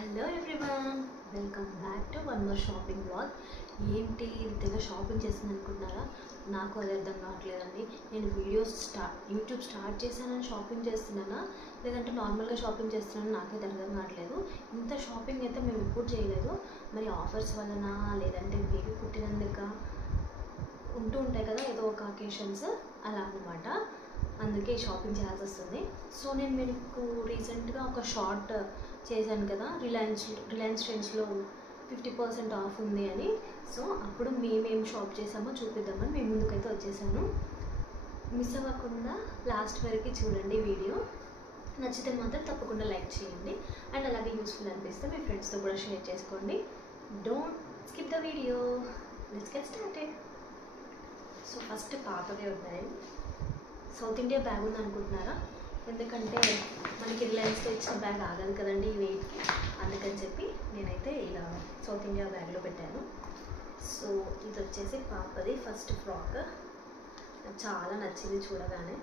Hello everyone, welcome back to one more shopping blog. ఏంటి ఇంతగా shopping చేసింది అనుకుంటున్నారా? నాకు అది అర్థం కావట్లేదండి. నేను యూట్యూబ్ స్టార్ట్ చేశానని షాపింగ్ చేస్తున్నానా, లేదంటే నార్మల్గా షాపింగ్ చేస్తున్నానని నాకైతే అర్థం కావట్లేదు. ఇంత షాపింగ్ అయితే మేము ఎప్పుడు చేయలేదు. మరి ఆఫర్స్ వలన, లేదంటే బేబీ పుట్టినందుక ఉంటూ ఉంటాయి కదా ఏదో ఒక అకేషన్స్, అలా అనమాట. అందుకే షాపింగ్ చేయాల్సి వస్తుంది. సో నేను మీకు రీసెంట్గా ఒక షార్ట్ చేశాను కదా, రిలయన్స్ ట్రెండ్స్లో 50% ఆఫ్ ఉంది అని. సో అప్పుడు మేమేం షాప్ చేసామో చూపిద్దామని మేము ముందుకైతే వచ్చేసాను. మిస్ అవ్వకుండా లాస్ట్ వరకు చూడండి వీడియో. నచ్చితే మాత్రం తప్పకుండా లైక్ చేయండి. అండ్ అలాగే యూస్ఫుల్ అనిపిస్తే మీ ఫ్రెండ్స్తో కూడా షేర్ చేసుకోండి. Don't skip the video. Let's get started. So first పాపదే ఉన్నాయి. సౌత్ ఇండియా బ్యాగ్ ఉంది అనుకుంటున్నారా? ఎందుకంటే మనకి రిలయన్స్లో ఇచ్చిన బ్యాగ్ ఆగదు కదండి ఈ వెయిట్కి. అందుకని చెప్పి నేనైతే ఇలా సౌత్ ఇండియా బ్యాగ్లో పెట్టాను. సో ఇది వచ్చేసి పాపది ఫస్ట్ ఫ్రాక్. నాకు చాలా నచ్చింది చూడగానే.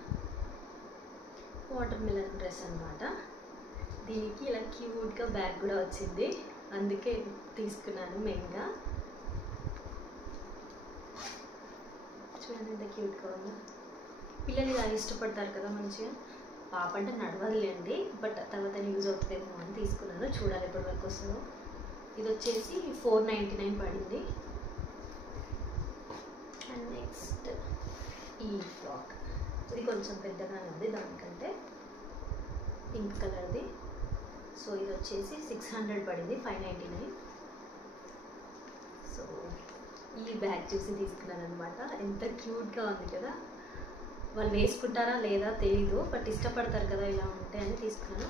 వాటర్ మిలన్ డ్రెస్ అనమాట. దీనికి ఇలా క్యూట్గా బ్యాగ్ కూడా వచ్చింది, అందుకే తీసుకున్నాను మెయిన్గా. చూడండి ఎంత క్యూట్గా ఉందో. పిల్లలు ఇలా ఇష్టపడతారు కదా మంచిగా. పాప అంటే నడవదులేండి, బట్ తర్వాత యూజ్ అవుతుందేమో అని తీసుకున్నాను. చూడాలి ఎప్పటి వరకు వస్తుందో. ఇది వచ్చేసి 499 పడింది. అండ్ నెక్స్ట్ ఈ ఫ్రాక్, ఇది కొంచెం పెద్దగానే ఉంది దానికంటే, పింక్ కలర్ది. సో ఇది వచ్చేసి 600 పడింది, 599. సో ఈ బ్యాగ్ చూసి తీసుకున్నాను అనమాట. ఎంత క్యూట్గా ఉంది కదా. వాళ్ళు వేసుకుంటారా లేదా తెలీదు, బట్ ఇష్టపడతారు కదా ఇలా ఉంటే అని తీసుకున్నాను.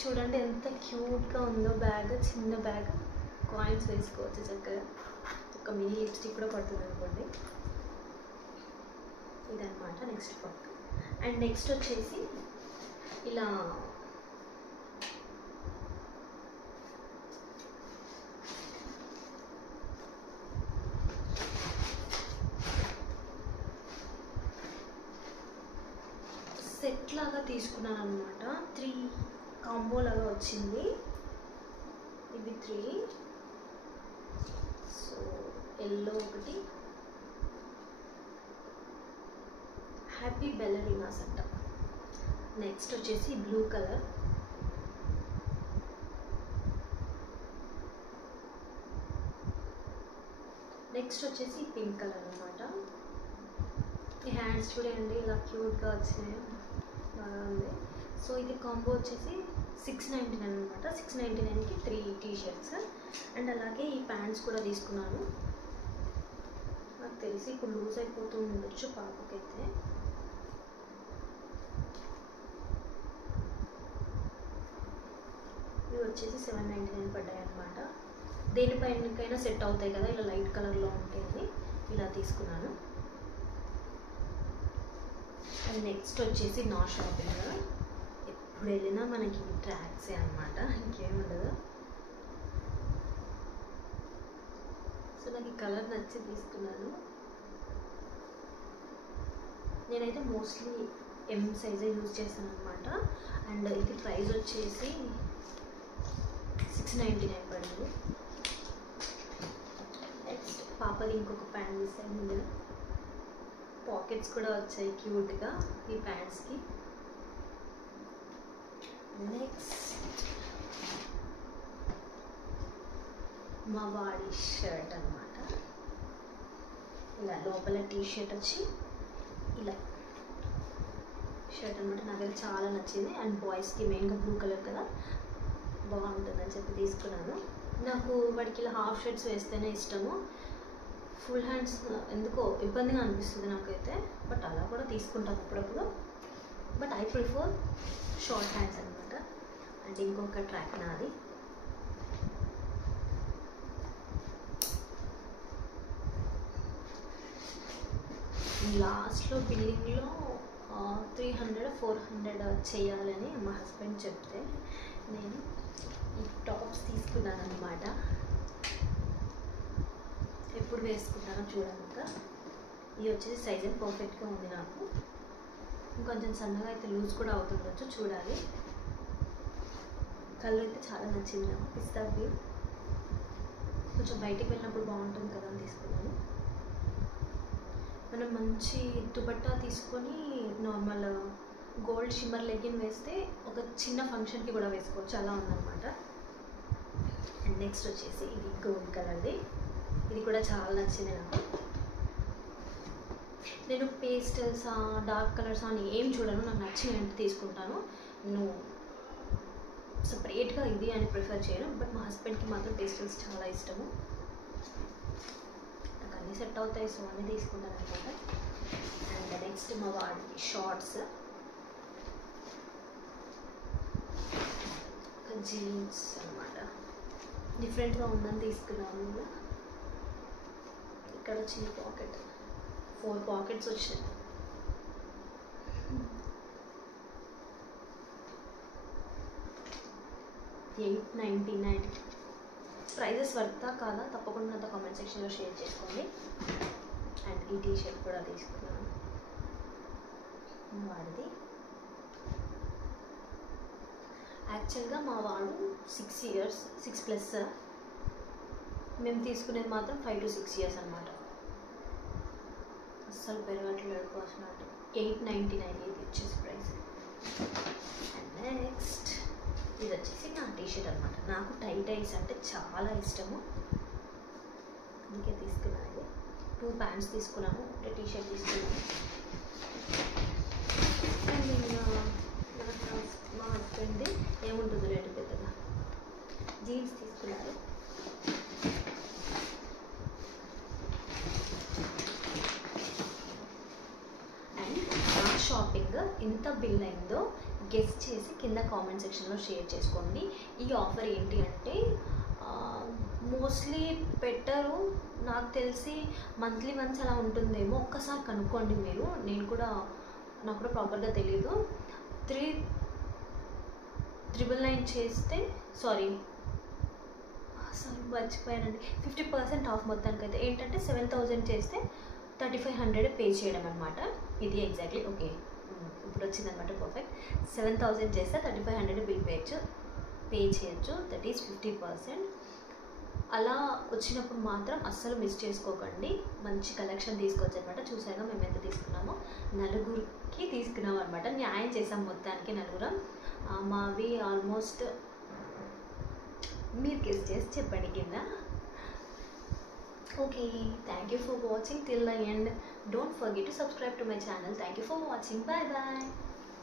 చూడండి ఎంత క్యూట్గా ఉందో బ్యాగ్. చిన్న బ్యాగ్, కాయిన్స్ వేసుకోవచ్చు చక్కగా. ఒక మినీ లిప్స్టిక్ కూడా పడుతుంది అనుకోండి. ఇదనమాట నెక్స్ట్ ఫ్రాక్. అండ్ నెక్స్ట్ వచ్చేసి ఇలా సెట్ లాగా తీసుకున్నాను అనమాట. 3 కాంబో లాగా వచ్చింది. ఇవి 3. సో ఎల్లో ఒకటి, హ్యాపీ బెల్లరీనాస్ అంట. నెక్స్ట్ వచ్చేసి బ్లూ కలర్. నెక్స్ట్ వచ్చేసి పింక్ కలర్ అనమాట. ఈ హ్యాండ్స్ చూడండి ఇలా క్యూట్గా వచ్చినాయి, బాగా ఉంది. సో ఇది కాంబో వచ్చేసి 699 అనమాట. 699కి 3 టీషర్ట్స్. అండ్ అలాగే ఈ ప్యాంట్స్ కూడా తీసుకున్నాను. నాకు తెలిసి ఇప్పుడు లూజ్ అయిపోతూ ఉండొచ్చు పాపకైతే. ఇవి వచ్చేసి 799 పడ్డాయి అనమాట. దేనిపైనకైనా సెట్ అవుతాయి కదా, ఇలా లైట్ కలర్లో ఉంటాయని ఇలా తీసుకున్నాను. అండ్ నెక్స్ట్ వచ్చేసి నా షాపింగ్. ఎప్పుడు వెళ్ళినా మనకి ట్రాక్సే అనమాట, ఇంకేముండదు. సో నాకు ఈ కలర్ నచ్చి తీసుకున్నాను. నేనైతే మోస్ట్లీ ఎం సైజే యూజ్ చేస్తాను అనమాట. అండ్ ఇది ప్రైస్ వచ్చేసి 699 పడింది. నెక్స్ట్ పాపది ఇంకొక ప్యాంట్ తీసాను. ఇందులో పాకెట్స్ కూడా వచ్చాయి క్యూట్గా ఈ ప్యాంట్స్కి. నెక్స్ట్ మా వాడి షర్ట్ అనమాట. ఇలా లోపల టీ షర్ట్ వచ్చి ఇలా షర్ట్ అనమాట. నాకైతే చాలా నచ్చింది. అండ్ బాయ్స్కి మెయిన్గా బ్లూ కలర్ కదా, బాగుంటుందని చెప్పి తీసుకున్నాను. నాకు వాడికి ఇలా హాఫ్ షర్ట్స్ వేస్తేనే ఇష్టము. ఫుల్ హ్యాండ్స్ ఎందుకో ఇబ్బందిగా అనిపిస్తుంది నాకైతే, బట్ అలా కూడా తీసుకుంటాను అప్పుడప్పుడు. But I prefer short hands అనమాట. అండ్ ఇంకొక ట్రాక్ నాది. లాస్ట్లో బిల్లింగ్లో 300-400 చేయాలని మా హస్బెండ్ చెప్తే నేను ఈ టాప్స్ తీసుకున్నాను అనమాట. ఎప్పుడు వేసుకుంటానో చూడక. ఇది వచ్చేసి సైజ్ పర్ఫెక్ట్గా ఉంది నాకు. ఇంకొంచెం సన్నగా అయితే లూజ్ కూడా అవుతుండొచ్చు, చూడాలి. కలర్ అయితే చాలా నచ్చింది నాకు, పిస్తా గ్రీన్. కొంచెం బయటికి వెళ్ళినప్పుడు బాగుంటుంది కదా అని తీసుకున్నాను. మనం మంచి దుపట్టా తీసుకొని నార్మల్ గోల్డ్ షిమ్మర్ లెగిన్ వేస్తే ఒక చిన్న ఫంక్షన్కి కూడా వేసుకోవచ్చు, అలా ఉందన్నమాట. అండ్ నెక్స్ట్ వచ్చేసి ఇది గోల్డ్ కలర్ది. ఇది కూడా చాలా నచ్చింది నాకు. నేను పేస్టల్సా డార్క్ కలర్సా అని ఏం చూడను, నాకు నచ్చినట్టు తీసుకుంటాను. నేను సపరేట్గా ఇది అని ప్రిఫర్ చేయను, బట్ మా హస్బెండ్కి మాత్రం పేస్టల్స్ చాలా ఇష్టము. నాకు అన్నీ సెట్ అవుతాయి, సో అన్నీ తీసుకుంటాను అనమాట. అండ్ నెక్స్ట్ మా వాడికి షార్ట్స్, జీన్స్ అనమాట. డిఫరెంట్గా ఉందని తీసుకున్నాను. ఇక్కడ వచ్చింది పాకెట్, 4 పాకెట్స్ వచ్చాయి. $8.99. ప్రైజెస్ వర్తా కాదా తప్పకుండా నాతో కామెంట్ సెక్షన్లో షేర్ చేసుకోండి. అండ్ ఈ టీషర్ట్ కూడా తీసుకున్నాను వాడిది. యాక్చువల్గా మా వాడు 6+, మేము తీసుకునేది మాత్రం 5 to 6 years అనమాట. అస్సలు పెరగట్లేదు కాస్ట్. $8.99 ఇది వచ్చేసి ప్రైస్. అండ్ నెక్స్ట్ ఇది వచ్చేసి నా టీషర్ట్ అనమాట. నాకు టైస్ అంటే చాలా ఇష్టము, అందుకే తీసుకున్నాను. 2 ప్యాంట్స్ తీసుకున్నాను, ఒకటే టీషర్ట్ తీసుకున్నాను. అండ్ మా హస్బెండ్ది ఏముంటుంది రేటు పెద్దగా, జీన్స్ తీసుకున్నారు. అండ్ నా షాపింగ్ ఎంత బిల్ అయిందో గెస్ చేసి కింద కామెంట్ సెక్షన్లో షేర్ చేసుకోండి. ఈ ఆఫర్ ఏంటి అంటే మోస్ట్లీ పెట్టరు, నాకు తెలిసి మంత్లీ వన్స్ అలా ఉంటుందేమో, ఒక్కసారి కనుక్కోండి మీరు. నాకు కూడా ప్రాపర్గా తెలీదు. 3,999 చేస్తే సారీ మర్చిపోయానండి, 50% ఆఫ్ మొత్తానికైతే ఏంటంటే 7,000 చేస్తే 3,500 పే చేయడం అనమాట. ఇది ఎగ్జాక్ట్లీ ఓకే, ఇప్పుడు వచ్చిందనమాట పర్ఫెక్ట్. 7,000 చేస్తే 3,500 బిల్ పే చేయొచ్చు, దట్ ఈస్ 50%. అలా వచ్చినప్పుడు మాత్రం అస్సలు మిస్ చేసుకోకండి, మంచి కలెక్షన్ తీసుకోవచ్చు అనమాట. చూసాక మేము ఎంత తీసుకున్నామో, 4కి తీసుకున్నాం అనమాట. న్యాయం చేసాం మొత్తానికి 4. మావి ఆల్మోస్ట్ మీరు గెస్ చేసి చెప్పండి కింద. Okay, thank you for watching till the end. Don't forget to subscribe to my channel. Thank you for watching. Bye bye.